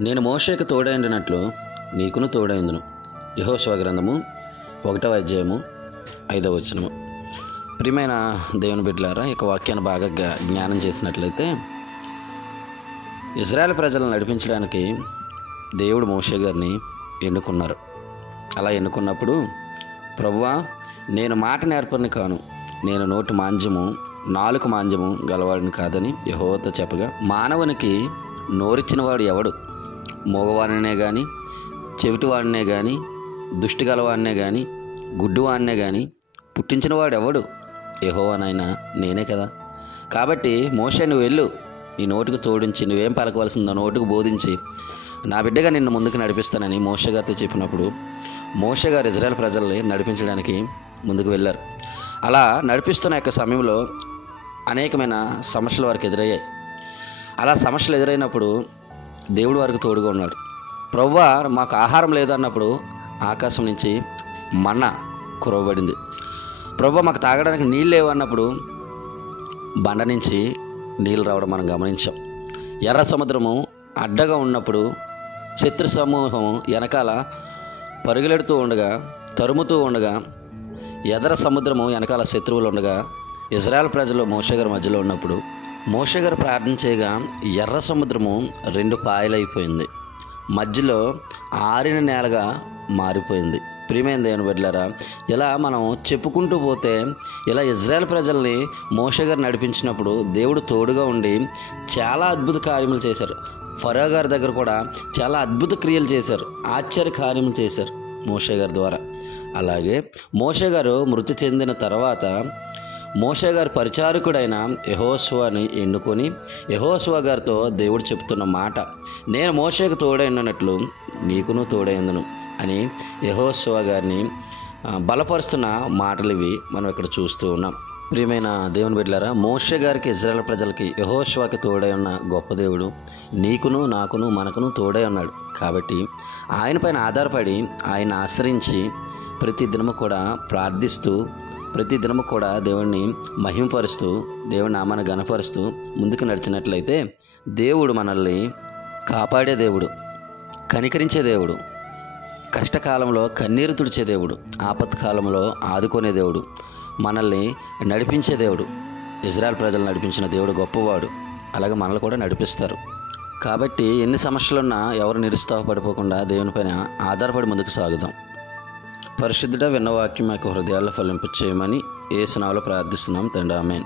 నేను మోషేకు తోడైండినట్లు నీకును తోడైందును. యెహోషువ గ్రంథము 1వ అధ్యాయము 5వ వచనము. ప్రియమైన దేవుని బిడ్డలారా, ఇక వాక్యాన్ని బాగా జ్ఞానం చేసినట్లయితే, ఇజ్రాయెల్ ప్రజలను నడిపించడానికి దేవుడు మోషే గారిని ఎన్నుకున్నారు. అలా ఎన్నుకున్నప్పుడు, ప్రభువా, నేను మాట నేర్పరిని కాను, నేను నోటి మాంద్యము నాలుక మాంద్యము గలవాడిని కాదని యెహోవాతో చెప్పగా, మానవునికి నోరిచ్చినవాడు ఎవడు? మోగవాడినే కానీ, చెవిటివాడినే కానీ, దుష్టి గలవాడినే కానీ, గుడ్డివాడినే కానీ పుట్టించినవాడు ఎవడు? యెహోవానైనా నేనే కదా. కాబట్టి మోషే, నువ్వు వెళ్ళు, నీ నోటికి తోడించి నువ్వేం పలకవలసిందో నోటికి బోధించి నా బిడ్డగా నిన్ను ముందుకు నడిపిస్తానని మోషే గారితో చెప్పినప్పుడు, మోషే గారు ఇజ్రాయెల్ ప్రజల్ని నడిపించడానికి ముందుకు వెళ్ళారు. అలా నడిపిస్తున్న యొక్క సమయంలో అనేకమైన సమస్యలు వారికి ఎదురయ్యాయి. అలా సమస్యలు ఎదురైనప్పుడు దేవుడు వారికి తోడుగా ఉన్నాడు. ప్రభువా, మాకు ఆహారం లేదన్నప్పుడు ఆకాశం నుంచి మన్నా కురవబడింది. ప్రభువా, మాకు తాగడానికి నీళ్ళు లేవు అన్నప్పుడు బండ నుంచి నీళ్ళు రావడం మనం గమనించాం. ఎర్ర సముద్రము అడ్డగా ఉన్నప్పుడు శత్రు సమూహం వెనకాల పరుగులెడుతూ ఉండగా, తరుముతూ ఉండగా, ఎర్ర సముద్రము వెనకాల శత్రువులు ఉండగా ఇజ్రాయెల్ ప్రజలు మోషే గారి మధ్యలో ఉన్నప్పుడు మోషే గారు ప్రార్థన చేయగా ఎర్ర సముద్రము 2 పాయలైపోయింది. మధ్యలో ఆరిన నేలగా మారిపోయింది. ప్రియమైన దేవుని బిడ్డలారా, ఇలా మనం చెప్పుకుంటూ పోతే, ఇలా ఇజ్రాయెల్ ప్రజల్ని మోషే గారు నడిపించినప్పుడు దేవుడు తోడుగా ఉండి చాలా అద్భుత కార్యములు చేశారు. ఫరో గారి దగ్గర కూడా చాలా అద్భుత క్రియలు చేశారు, ఆశ్చర్య కార్యములు చేశారు మోషే గారి ద్వారా. అలాగే మోషే గారు మృతి చెందిన తర్వాత మోషే గారి పరిచారకుడైన యెహోషువని ఎన్నుకొని యెహోషువ గారితో దేవుడు చెప్తున్న మాట, నేను మోషేకు తోడైనట్లు నీకును తోడైందును అని యెహోషువ గారిని బలపరుస్తున్న మాటలు ఇవి మనం ఇక్కడ చూస్తూ ఉన్నాం. ప్రియమైన దేవుని బిడ్డలారా, మోషే గారికి, ఇజ్రాయెల్ ప్రజలకి యెహోషువకి తోడై ఉన్న గొప్ప దేవుడు నీకును నాకును మనకును తోడై ఉన్నాడు. కాబట్టి ఆయన పైన ఆధారపడి ఆయన ఆశ్రయించి ప్రతి దినము కూడా ప్రార్థిస్తూ, ప్రతి దినము కూడా దేవుణ్ణి మహిమపరుస్తూ, దేవుని నామాన్ని ఘనపరుస్తూ ముందుకు నడిచినట్లయితే దేవుడు మనల్ని కాపాడే దేవుడు, కనికరించే దేవుడు, కష్టకాలంలో కన్నీరు తుడిచే దేవుడు, ఆపత్కాలంలో ఆదుకునే దేవుడు, మనల్ని నడిపించే దేవుడు. ఇజ్రాయెల్ ప్రజలు నడిపించిన దేవుడు గొప్పవాడు. అలాగే మనల్ని కూడా నడిపిస్తారు. కాబట్టి ఎన్ని సమస్యలున్నా ఎవరు నిరుత్సాహపడిపోకుండా దేవునిపైన ఆధారపడి ముందుకు సాగుదాం. పరిశుద్ధుడా, విన్న వాక్యం మాకు హృదయాల్లో ఫలింపచేయమని యేసు నామములో ప్రార్థిస్తున్నాం తండ్రి, ఆమేన్.